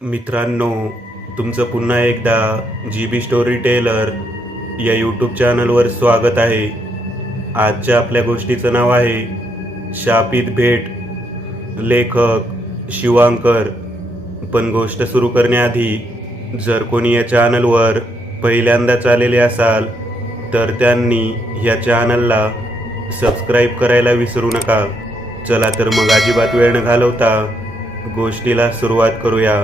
मित्रांनो, तुमचं पुन्हा एकदा GB स्टोरी टेलर या यूट्यूब चॅनलवर स्वागत आहे. आजच्या आपल्या गोष्टीचं नाव आहे शापित भेट. लेखक शिवांकर. पण गोष्ट सुरू करण्याआधी जर कोणी या चॅनलवर पहिल्यांदाच आलेले असाल तर त्यांनी या चॅनलला सबस्क्राईब करायला विसरू नका. चला तर मग अजिबात वेळ न घालवता गोष्टीला सुरुवात करूया.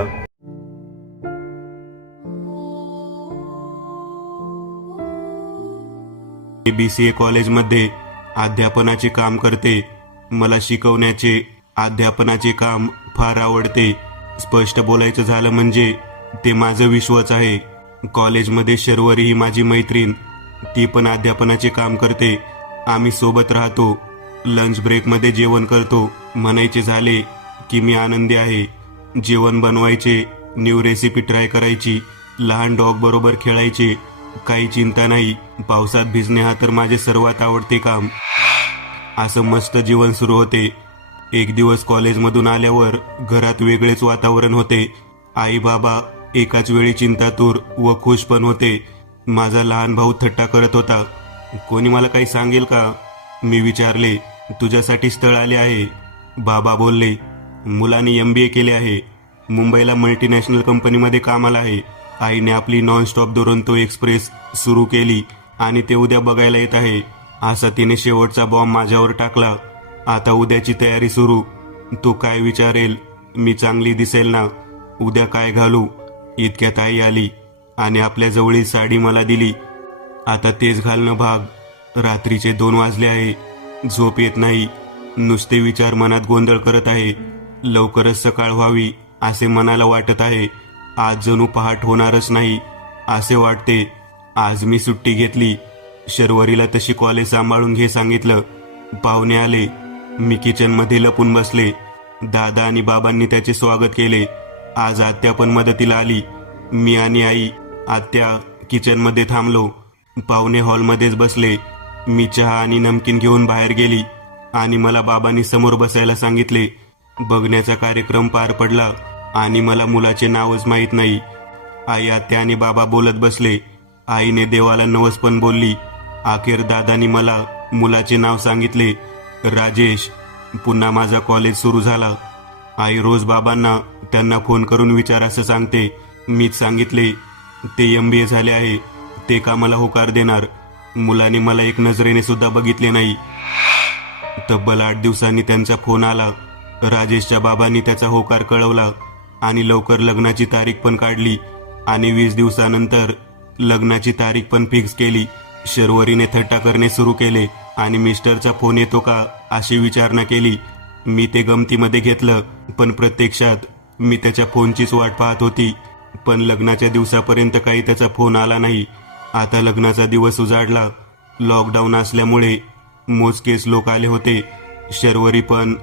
BCA कॉलेजमध्ये अध्यापनाचे काम करते. मला शिकवण्याचे अध्यापनाचे काम फार आवडते. स्पष्ट बोलायचं झालं म्हणजे ते माझं विश्वच आहे. कॉलेजमध्ये शर्वरी ही माझी मैत्रीण, ती पण अध्यापनाचे काम करते. आम्ही सोबत राहतो, लंच ब्रेकमध्ये जेवण करतो. म्हणायचे झाले की मी आनंदी आहे. जेवण बनवायचे, न्यू रेसिपी ट्राय करायची, लहान डॉग बरोबर खेळायचे, काही चिंता नाही. पावसात भिजणे हा तर माझे सर्वात आवडते काम. असं मस्त जीवन सुरू होते. एक दिवस कॉलेजमधून आल्यावर घरात वेगळेच वातावरण होते. आई बाबा एकाच वेळी चिंतातूर व खुश पण होते. माझा लहान भाऊ थट्टा करत होता. कोणी मला काही सांगेल का, मी विचारले. तुझ्यासाठी स्थळ आले आहे, बाबा बोलले. मुलाने MBA केले आहे, मुंबईला मल्टीनॅशनल कंपनीमध्ये कामाला आहे. आईने आपली नॉनस्टॉप दुरंतो एक्सप्रेस सुरू केली आणि ते उद्या बघायला येत आहे. असा तिने शेवटचा बॉम्ब माझ्यावर टाकला. आता उद्याची तयारी सुरू. तो काय विचारेल, मी चांगली दिसेल ना, उद्या काय घालू. इतक्यात आई आली आणि आपल्या जवळील साडी मला दिली. आता तेच घालणं भाग. रात्रीचे 2 वाजले आहे. झोप येत नाही. नुसते विचार मनात गोंधळ करत आहे. लवकरच सकाळ व्हावी असे मनाला वाटत आहे. आज जणू पहाट होणारच नाही असे वाटते. आज मी सुट्टी घेतली. शर्वरीला तशी कॉलेज सांभाळून घे सांगितलं. पाहुणे आले. मी किचनमध्ये लपून बसले. दादा आणि बाबांनी त्याचे स्वागत केले. आज आत्या पण मदतीला आली. मी आणि आई आत्या किचनमध्ये थांबलो. पाहुणे हॉलमध्येच बसले. मी चहा आणि नमकीन घेऊन बाहेर गेली आणि मला बाबांनी समोर बसायला सांगितले. बघण्याचा कार्यक्रम पार पडला आणि मला मुलाचे नावच माहीत नाही. आई, आत्या आणि बाबा बोलत बसले. आईने देवाला नवस पण बोलली. अखेर दादानी मला मुलाचे नाव सांगितले, राजेश. पुन्हा माझा कॉलेज सुरू झाला. आई रोज बाबांना त्यांना फोन करून विचार असं सांगते. मीच सांगितले ते MBA झाले आहे, ते का मला होकार देणार. मुलाने मला एक नजरेने सुद्धा बघितले नाही. तब्बल 8 दिवसांनी त्यांचा फोन आला. राजेशच्या बाबांनी त्याचा होकार कळवला आणि लवकर लग्नाची तारीख पण काढली आणि 20 दिवसानंतर लग्नाची तारीख पण फिक्स केली. शर्वरीने थट्टा करणे सुरू केले आणि मिस्टरचा फोन येतो का अशी विचारणा केली. मी ते गमतीमध्ये घेतलं, पण प्रत्यक्षात मी त्याच्या फोनचीच वाट पाहत होती. पण लग्नाच्या दिवसापर्यंत काही त्याचा फोन आला नाही. आता लग्नाचा दिवस उजाडला. लॉकडाऊन असल्यामुळे मोजकेच लोक आले होते. शर्वरी पण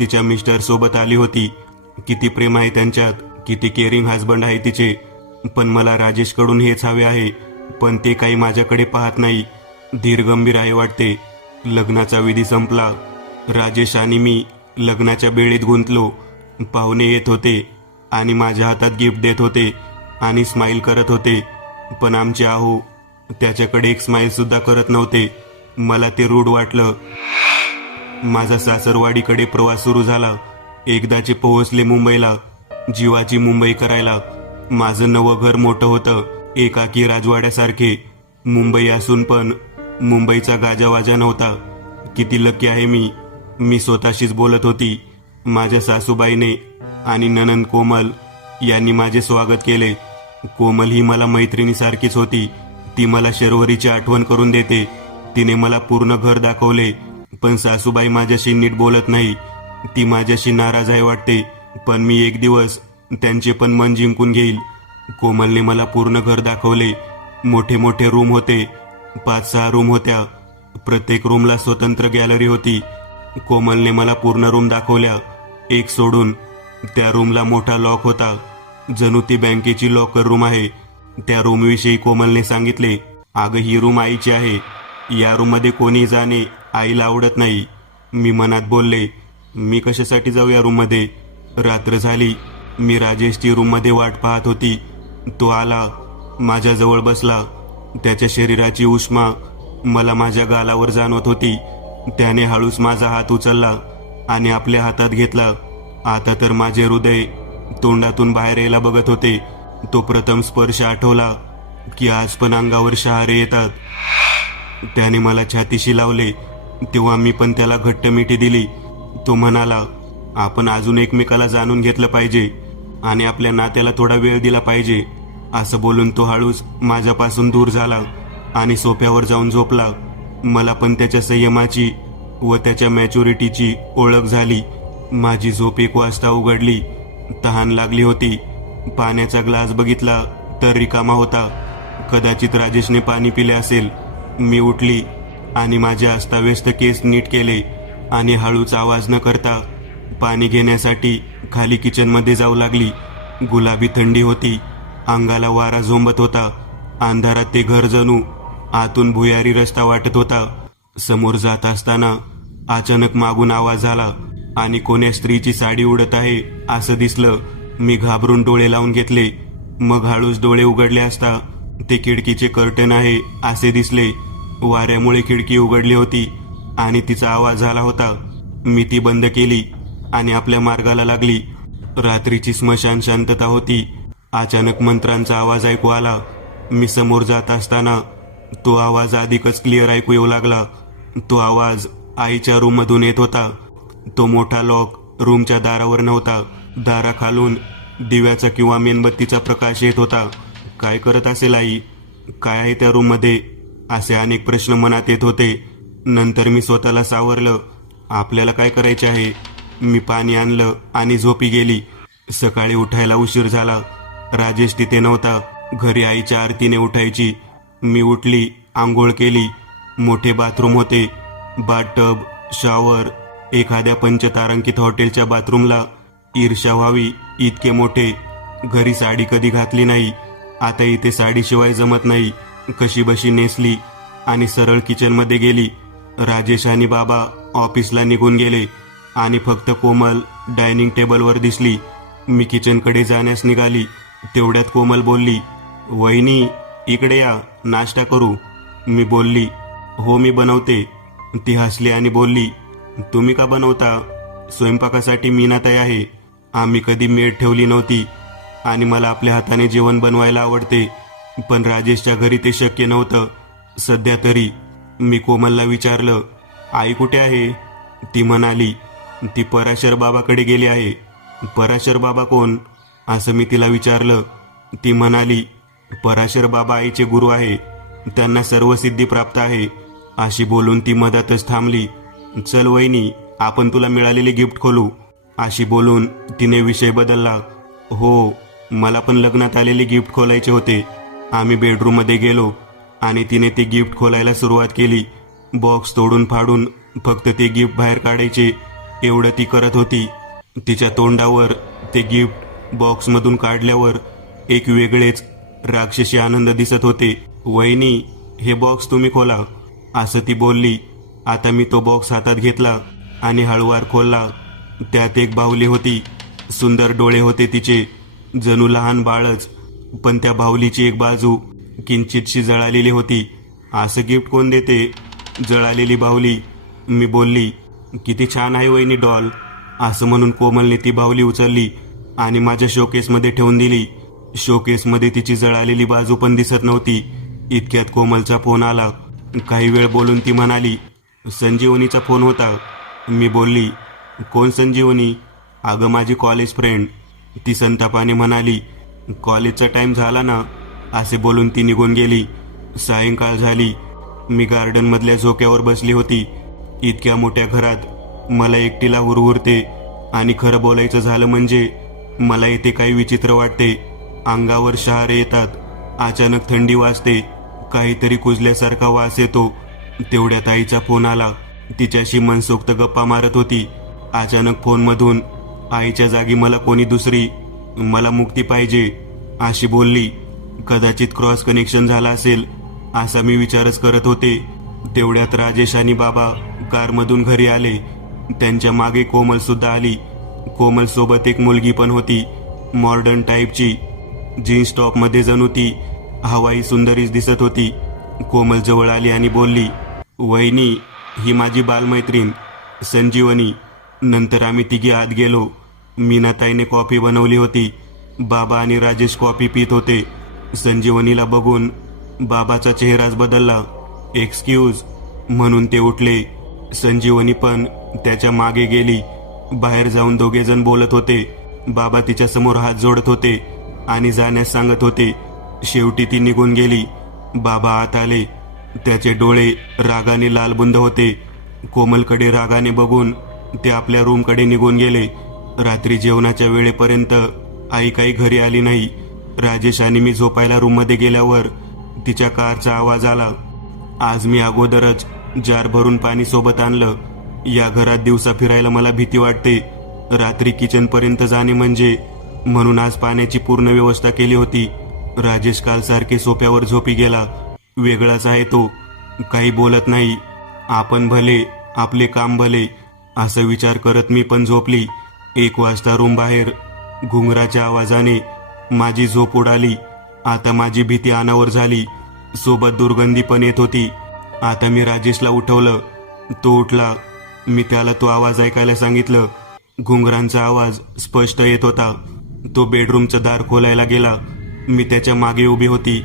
तिच्या मिस्टर सोबत आली होती. किती प्रेम आहे त्यांच्यात, किती केअरिंग हजबंड आहे तिचे. पण मला राजेशकडून हेच हवे आहे, पण ते काही माझ्याकडे पाहत नाही. धीर गंभीर आहे वाटते. लग्नाचा विधी संपला. राजेश आणि मी लग्नाच्या बेळीत गुंतलो. पाहुणे येत होते आणि माझ्या हातात गिफ्ट देत होते आणि स्माईल करत होते. पण आमचे आहो त्याच्याकडे एक स्माईल सुद्धा करत नव्हते. मला ते रूढ वाटलं. माझा सासरवाडीकडे प्रवास सुरू झाला. एकदाचे पोहोचले मुंबईला, जीवाची मुंबई करायला. माझं नवं घर मोठं होतं, एकाकी राजवाड्यासारखे. मुंबई असून पण मुंबईचा गाजावाजा नव्हता. किती लकी आहे मी, मी स्वतःशीच बोलत होती. माझ्या सासूबाईने आणि ननंद कोमल यांनी माझे स्वागत केले. कोमल ही मला मैत्रिणीसारखीच होती. ती मला शर्वरीची आठवण करून देते. तिने मला पूर्ण घर दाखवले. पण सासूबाई माझ्याशी नीट बोलत नाही. ती माझ्याशी नाराज आहे वाटते. पण मी एक दिवस त्यांचे पण मन जिंकून घेईल. कोमलने मला पूर्ण घर दाखवले. मोठे मोठे रूम होते. 5-6 रूम होत्या. प्रत्येक रूमला स्वतंत्र गॅलरी होती. कोमलने मला पूर्ण रूम दाखवल्या, एक सोडून. त्या रूमला मोठा लॉक होता, जणू ती बँकेची लॉकर रूम आहे. त्या रूमविषयी कोमलने सांगितले, अगं ही रूम आईची आहे. या रूममध्ये कोणी जाणे आईला आवडत नाही. मी मनात बोलले, मी कशासाठी जाऊ या रूममध्ये. रात्र झाली. मी राजेशची रूममध्ये वाट पाहत होती. तो आला, माझ्याजवळ बसला. त्याच्या शरीराची उष्मा मला माझ्या गालावर जाणवत होती. त्याने हळूच माझा हात उचलला आणि आपल्या हातात घेतला. आता तर माझे हृदय तोंडातून बाहेर यायला बघत होते. तो प्रथम स्पर्श आठवला की आज पण अंगावर शहारे येतात. त्याने मला छातीशी लावले तेव्हा मी पण त्याला घट्ट मिठी दिली. तो म्हणाला, आपण अजून एकमेकाला जाणून घेतलं पाहिजे आणि आपल्या नात्याला थोडा वेळ दिला पाहिजे. असं बोलून तो हळूच माझ्यापासून दूर झाला आणि सोफ्यावर जाऊन झोपला. मला पण त्याच्या संयमाची व त्याच्या मॅच्युरिटीची ओळख झाली. माझी झोप 1 वाजता उघडली. तहान लागली होती. पाण्याचा ग्लास बघितला तर रिकामा होता. कदाचित राजेशने पाणी पिले असेल. मी उठली आणि माझे अस्ताव्यस्त केस नीट केले आणि हळूच आवाज न करता पाणी घेण्यासाठी खाली किचनमध्ये जाऊ लागली. गुलाबी थंडी होती. अंगाला वारा झोंबत होता. अंधारात ते घर जणू आतून भुयारी रस्ता वाटत होता. समोर जात असताना अचानक मागून आवाज आला आणि कोण्या स्त्रीची साडी उडत आहे असं दिसलं. मी घाबरून डोळे लावून घेतले. मग हळूच डोळे उघडले असता ते खिडकीचे कर्टन आहे असे दिसले. वाऱ्यामुळे खिडकी उघडली होती आणि तिचा आवाज आला होता. मी ती बंद केली आणि आपल्या मार्गाला लागली. रात्रीची स्मशान शांतता होती. अचानक मंत्रांचा आवाज ऐकू आला. मी समोर जात असताना तो आवाज अधिकच क्लिअर ऐकू येऊ लागला. तो आवाज आईच्या रूममधून येत होता. तो मोठा लॉक रूमच्या दारावर नव्हता. दाराखालून दिव्याचा किंवा मेणबत्तीचा प्रकाश येत होता. काय करत असेल आई? काय आहे त्या रूममध्ये? असे अनेक प्रश्न मनात येत होते. नंतर मी स्वतःला सावरलं. आपल्याला काय करायचे आहे? मी पाणी आणलं आणि झोपी गेली. सकाळी उठायला उशीर झाला. राजेश तिथे नव्हता. घरी आईच्या आरतीने उठायची. मी उठली, आंघोळ केली. मोठे बाथरूम होते. Bathtub, shower. एखाद्या पंचतारांकित हॉटेलच्या बाथरूमला ईर्ष्या व्हावी इतके मोठे. घरी साडी कधी घातली नाही. आता इथे साडीशिवाय जमत नाही. कशी बशी नेसली आणि सरळ किचनमध्ये गेली. राजेश आणि बाबा ऑफिसला निघून गेले आणि फक्त कोमल डायनिंग टेबलवर दिसली. मी किचनकडे जाण्यास निघाली. तेवढ्यात कोमल बोलली, वहिनी इकडे या, नाश्ता करू. मी बोलली, हो मी बनवते. ती हसली आणि बोलली, तुम्ही का बनवता? स्वयंपाकासाठी मीनाताई आहे. आम्ही कधी मेड ठेवली नव्हती आणि मला आपल्या हाताने जेवण बनवायला आवडते. पण राजेशच्या घरी ते शक्य नव्हतं सध्या तरी. मी कोमलला विचारलं, आई कुठे आहे? ती म्हणाली, ती पराशर बाबाकडे गेली आहे. पराशर बाबा कोण? असं मी तिला विचारलं. ती म्हणाली, पराशर बाबा आईचे गुरु आहे. त्यांना सर्व सिद्धी प्राप्त आहे. अशी बोलून ती मधातच थांबली. चल वहिनी, आपण तुला मिळालेले गिफ्ट खोलू. अशी बोलून तिने विषय बदलला. हो, मला पण लग्नात आलेले गिफ्ट खोलायचे होते. आम्ही बेडरूममध्ये गेलो आणि तिने ते गिफ्ट खोलायला सुरुवात केली. बॉक्स तोडून फाडून फक्त ते गिफ्ट बाहेर काढायचे एवढं ती करत होती. तिच्या तोंडावर ते गिफ्ट बॉक्समधून काढल्यावर एक वेगळेच राक्षसी आनंद दिसत होते. वहिनी, हे बॉक्स तुम्ही खोला, असं ती बोलली. आता मी तो बॉक्स हातात घेतला आणि हळूवार खोलला. त्यात एक बाहुली होती. सुंदर डोळे होते तिचे, जणू लहान बाळच. पण त्या बाहुलीची एक बाजू किंचितशी जळालेली होती. असं गिफ्ट कोण देते? जळालेली बाहुली. मी बोलली, किती छान आहे वहिनी डॉल. असं म्हणून कोमलने ती बाहुली उचलली आणि माझ्या शोकेसमध्ये ठेवून दिली. शोकेसमध्ये तिची जळालेली बाजू पण दिसत नव्हती. इतक्यात कोमलचा फोन आला. काही वेळ बोलून ती म्हणाली, संजीवनीचा फोन होता. मी बोलली, कोण संजीवनी? अगं माझी कॉलेज फ्रेंड. ती संतापाने म्हणाली, कॉलेजचा टाइम झाला ना. असे बोलून ती निघून गेली. सायंकाळ झाली. मी गार्डनमधल्या झोक्यावर बसली होती. इतक्या मोठ्या घरात मला एकटीला हुरहुरते आणि खरं बोलायचं झालं म्हणजे मला इथे काही विचित्र वाटते. अंगावर शहारे येतात. अचानक थंडी वाजते. काहीतरी कुजल्यासारखा वास येतो. तेवढ्यात आईचा फोन आला. तिच्याशी मनसोक्त गप्पा मारत होती. अचानक फोनमधून आईच्या जागी मला कोणी दुसरी, मला मुक्ती पाहिजे अशी बोलली. कदाचित क्रॉस कनेक्शन झाला असेल असा मी विचारच करत होते. तेवढ्यात राजेश आणि बाबा कारमधून घरी आले. त्यांच्या मागे कोमल सुद्धा आली. कोमल सोबत एक मुलगी पण होती. मॉडर्न टाईपची. जीन्स टॉपमध्ये जणू ती हवाई सुंदरीच दिसत होती. कोमल जवळ आली आणि बोलली, वहिनी, ही माझी बालमैत्रीण संजीवनी. नंतर आम्ही तिघी आत गेलो. मीनाताईने कॉफी बनवली होती. बाबा आणि राजेश कॉफी पित होते. संजीवनीला बघून बाबाचा चेहराच बदलला. एक्सक्यूज म्हणून ते उठले. संजीवनी पण त्याच्या मागे गेली. बाहेर जाऊन दोघेजण बोलत होते. बाबा तिच्या समोर हात जोडत होते आणि जाण्यास सांगत होते. शेवटी ती निघून गेली. बाबा आत आले. त्याचे डोळे रागाने लालबुंद होते. कोमलकडे रागाने बघून ते आपल्या रूमकडे निघून गेले. रात्री जेवणाच्या वेळेपर्यंत आई काही घरी आली नाही. राजेश आणि मी झोपायला रूममध्ये गेल्यावर तिच्या कारचा आवाज आला. आज मी अगोदरच जार भरून पाणी सोबत आणलं. या घरात दिवसा फिरायला मला भीती वाटते. रात्री किचनपर्यंत जाणे म्हणजे, म्हणून आज पाण्याची पूर्ण व्यवस्था केली होती. राजेश काल सारखे सोफ्यावर झोपी गेला. वेगळाच आहे तो, काही बोलत नाही. आपण भले, आपले काम भले, असा विचार करत मी पण झोपली. 1 वाजता रूम बाहेर घुंगराच्या आवाजाने माझी झोप उडाली. आता माझी भीती अनावर झाली. सोबत दुर्गंधी पण येत होती. आता मी राजेशला उठवलं. तो उठला. मी त्याला तो आवाज ऐकायला सांगितलं. घुंगरांचा आवाज स्पष्ट येत होता. तो बेडरूमचं दार खोलायला गेला. मी त्याच्या मागे उभी होती.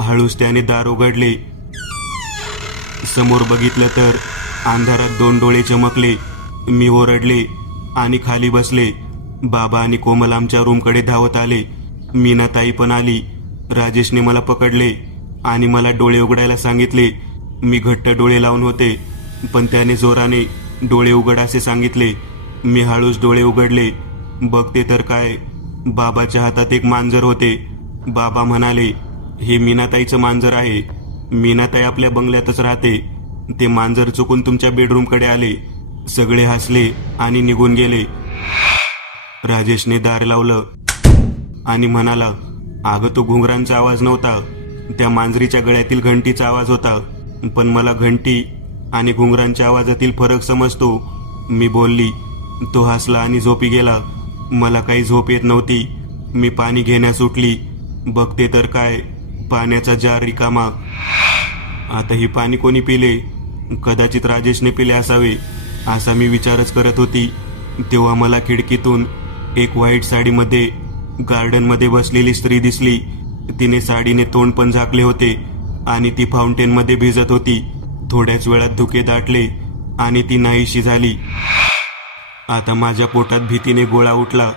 हळूच त्याने दार उघडले. समोर बघितलं तर अंधारात 2 डोळे चमकले. मी ओरडले आणि खाली बसले. बाबा आणि कोमल आमच्या रूमकडे धावत आले. मीनाताई पण आली. राजेशने मला पकडले आणि मला डोळे उघडायला सांगितले. मी घट्ट डोळे लावून होते, पण त्याने जोराने डोळे उघड असे सांगितले. मी हळूच डोळे उघडले. बघते तर काय, बाबाच्या हातात एक मांजर होते. बाबा म्हणाले, हे मीनाताईचं मांजर आहे. मीनाताई आपल्या बंगल्यातच राहते. ते मांजर चुकून तुमच्या बेडरूमकडे आले. सगळे हसले आणि निघून गेले. राजेशने दार लावलं आणि म्हणाला, अगं तो घुंगरांचा आवाज नव्हता, त्या मांजरीच्या गळ्यातील घंटीचा आवाज होता. पण मला घंटी आणि घुंगरांच्या आवाजातील फरक समजतो. मी बोलली. तो हसला आणि झोपी गेला. मला काही झोप येत नव्हती. मी पाणी घेण्यास उठली. बघते तर काय, पाण्याचा जार रिकामा. आता ही पाणी कोणी पिले? कदाचित राजेशने पिले असावे, असा मी विचारच करत होती. तेव्हा मला खिडकीतून एक व्हाईट साडीमध्ये गार्डनमध्ये बसलेली स्त्री दिसली. तिने साडीने तोंड पण झाकले होते आणि ती फाउंटेनमध्ये भिजत होती. थोड्याच वेळात धुके दाटले आणि ती नाहीशी झाली. आता माझ्या पोटात भीतीने गोळा उठला.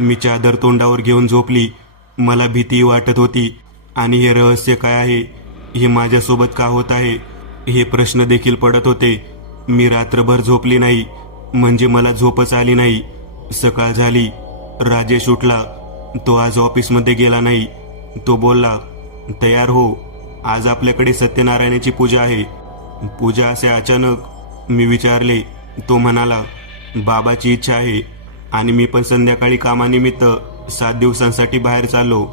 मी चादर तोंडावर घेऊन झोपली. मला भीती वाटत होती आणि हे रहस्य काय आहे, हे माझ्यासोबत का होत आहे, हे प्रश्न देखील पडत होते. मी रात्रभर झोपली नाही, म्हणजे मला झोपच आली नाही. सकाळ झाली. राजेश उठला. तो आज ऑफिसमध्ये गेला नाही. तो बोलला, तयार हो, आज आपल्याकडे सत्यनारायणाची पूजा आहे. पूजा असे अचानक? मी विचारले. तो म्हणाला, बाबाची इच्छा आहे आणि मी पण संध्याकाळी कामानिमित्त 7 दिवसांसाठी बाहेर चाललो.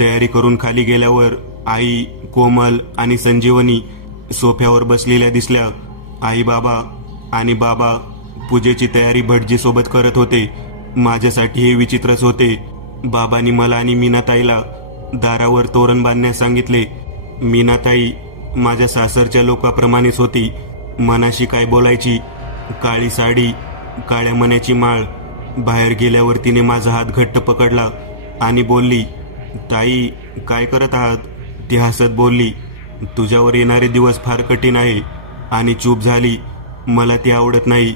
तयारी करून खाली गेल्यावर आई, कोमल आणि संजीवनी सोफ्यावर बसलेल्या दिसल्या. आई, बाबा आणि बाबा पूजेची तयारी भटजी सोबत करत होते. माझ्यासाठी हे विचित्रच होते. बाबांनी मला आणि मीनाताईला दारावर तोरण बांधण्यास सांगितले. मीनाताई माझ्या सासरच्या लोकांप्रमाणेच होती. मनाशी काय बोलायची. काळी साडी, काळ्या मण्याची माळ. बाहेर गेल्यावर तिने माझा हात घट्ट पकडला आणि बोलली, ताई, काय करत आहात? ती हसत बोलली, तुझ्यावर येणारे दिवस फार कठीण आहे. आणि चूप झाली. मला ती आवडत नाही.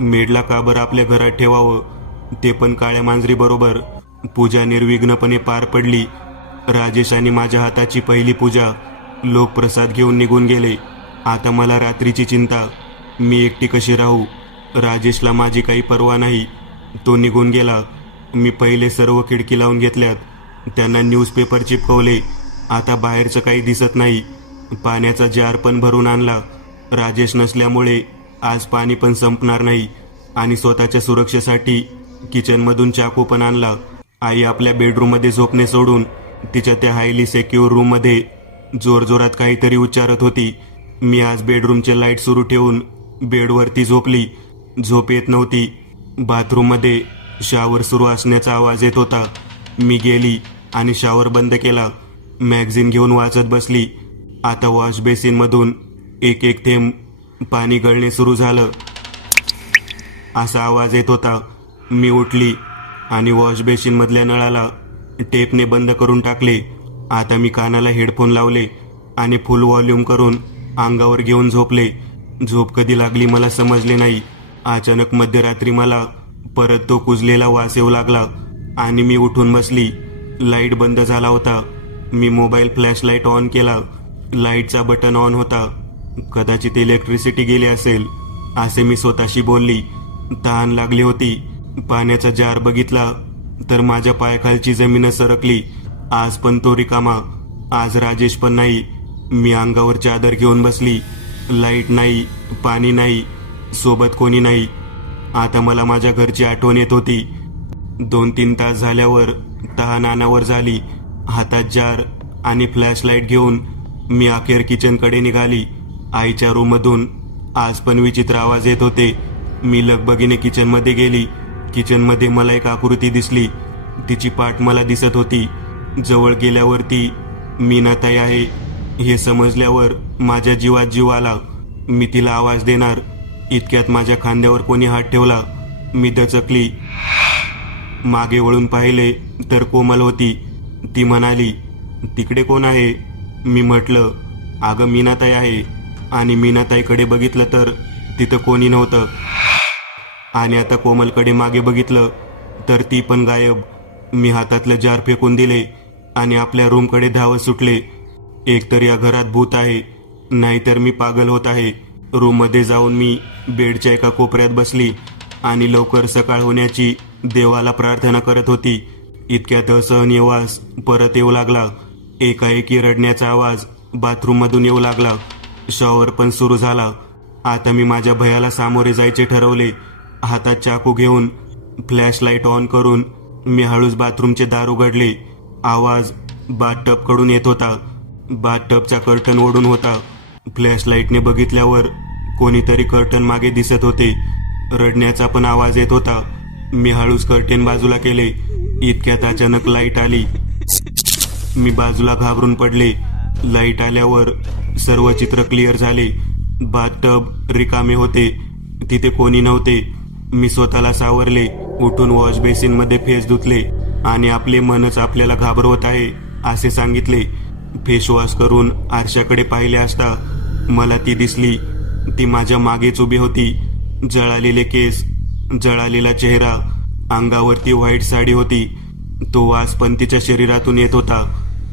मेडला का बरं आपल्या घरात ठेवावं, ते पण काळ्या मांजरी बरोबर. पूजा निर्विघ्नपणे पार पडली. राजेश आणि माझ्या हाताची पहिली पूजा. लोक प्रसाद घेऊन निघून गेले. आता मला रात्रीची चिंता. मी एकटी कशी राहू? राजेशला माझी काही पर्वा नाही. तो निघून गेला. मी पहिले सर्व खिडकी लावून घेतल्यात. त्यांना न्यूजपेपर चिपकवले. आता बाहेरचं काही दिसत नाही. पाण्याचा जार पण भरून आणला. राजेश नसल्यामुळे आज पाणी पण संपणार नाही. आणि स्वतःच्या सुरक्षेसाठी किचनमधून चाकू पण आणला. आई आपल्या बेडरूममध्ये झोपणे सोडून तिच्या त्या हायली सेक्युअर रूममध्ये जोरजोरात काहीतरी उच्चारत होती. मी आज बेडरूमचे लाईट सुरू ठेवून बेडवरती झोपली. झोप येत नव्हती. बाथरूममध्ये शॉवर सुरू असण्याचा आवाज येत होता. मी गेली आणि शॉवर बंद केला. मॅगझिन घेऊन वाचत बसली. आता वॉश बेसिनमधून एक एक थेंब पाणी गळणे सुरू झालं. असा आवाज येत होता. मी उठली आणि वॉश बेसिनमधल्या नळाला टेपने बंद करून टाकले. आता मी कानाला हेडफोन लावले आणि फुल व्हॉल्यूम करून अंगावर घेऊन झोपले. झोप कधी लागली मला समजले नाही. अचानक मध्यरात्री मला परत तो कुजलेला वास येऊ लागला आणि मी उठून बसली. लाईट बंद झाला होता. मी मोबाईल फ्लॅशलाईट ऑन केला. लाईटचा बटन ऑन होता. कदाचित इलेक्ट्रिसिटी गेली असेल असे मी स्वतःशी बोलली. तहान लागली होती. पाण्याचा जार बघितला तर माझ्या पायाखालची जमीन सरकली. आज पण तो रिकामा. आज राजेश पण नाही. मी अंगावर चादर घेऊन बसली. लाईट नाही, पाणी नाही, सोबत कोणी नाही. आता मला माझ्या घरची आठवण येत होती. 2-3 तास झाल्यावर तहान अनावर झाली. हातात जार आणि फ्लॅशलाईट घेऊन मी अखेर किचनकडे निघाली. आईच्या रूममधून आज पण विचित्र आवाज येत होते. मी लगबगीने किचनमध्ये गेली. किचनमध्ये मला एक आकृती दिसली. तिची पाठ मला दिसत होती. जवळ गेल्यावरती मीनाताई आहे हे समजल्यावर माझ्या जीवात जीव आला. मी तिला आवाज देणार इतक्यात माझ्या खांद्यावर कोणी हात ठेवला. मी दचकली. मागे वळून पाहिले तर कोमल होती. ती म्हणाली, तिकडे कोण आहे? मी म्हटलं, अगं मीनाताई आहे. आणि मीनाताईकडे बघितलं तर तिथं कोणी नव्हतं. आणि आता कोमलकडे मागे बघितलं तर ती पण गायब. मी हातातलं जार फेकून दिले आणि आपल्या रूमकडे धावत सुटले. एकतर या घरात भूत आहे, नाहीतर मी पागल होत आहे. रूममध्ये जाऊन मी बेडच्या एका कोपऱ्यात बसली आणि लवकर सकाळ होण्याची देवाला प्रार्थना करत होती. इतक्यात असहनीय वास परत येऊ लागला. एकाएकी रडण्याचा आवाज बाथरूममधून येऊ लागला. शॉवर पण सुरू झाला. आता मी माझ्या भयाला सामोरे जायचे ठरवले. हातात चाकू घेऊन फ्लॅशलाईट ऑन करून मी हळूच बाथरूमचे दार उघडले. आवाज बाथटबकडून येत होता. बाथटबचा कर्टन ओढून होता. फ्लॅशलाईटने बघितल्यावर कोणीतरी कर्टन मागे दिसत होते. रडण्याचा पण आवाज येत होता. मी हळूच कर्टन बाजूला केले. इतक्यात अचानक लाईट आली. मी बाजूला घाबरून पडले. लाईट आल्यावर सर्व चित्र क्लिअर झाले. बाथटब रिकामे होते. तिथे कोणी नव्हते. मी स्वतःला सावरले. उठून वॉश बेसिनमध्ये फेस धुतले आणि आपले मनच आपल्याला घाबरवत आहे असे सांगितले. फेसवॉश करून आरशाकडे पाहिले असता मला ती दिसली. ती माझ्या मागेच उभी होती. जळालेले केस, जळालेला चेहरा, अंगावरती व्हाईट साडी होती. तो वास पण तिच्या शरीरातून येत होता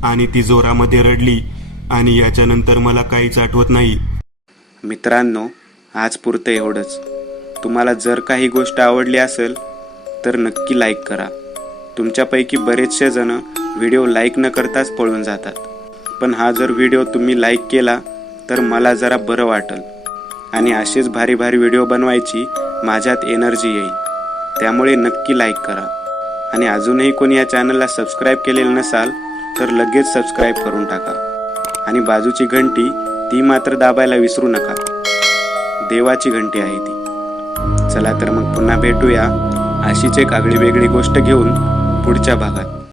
आणि ती जोरामध्ये रडली. आणि याच्यानंतर मला काहीच आठवत नाही. मित्रांनो, आज पुरतं एवढंच. तुम्हाला जर काही गोष्ट आवडली असेल तर नक्की लाईक करा. तुमच्यापैकी बरेचसे जण व्हिडिओ लाईक न करताच पळून जातात. पण हा जर व्हिडिओ तुम्ही लाईक केला तर मला जरा बरं वाटेल आणि असेच भारी भारी व्हिडिओ बनवायची माझ्यात एनर्जी येईल. त्यामुळे नक्की लाईक करा. आणि अजूनही कोणी या चॅनलला सबस्क्राईब केलेलं नसाल तर लगेच सबस्क्राईब करून टाका. आणि बाजूची घंटी ती मात्र दाबायला विसरू नका. देवाची घंटी आहे ती. चला तर मग पुन्हा भेटूया अशीच एक आगळी वेगळी गोष्ट घेऊन पुढच्या भागात.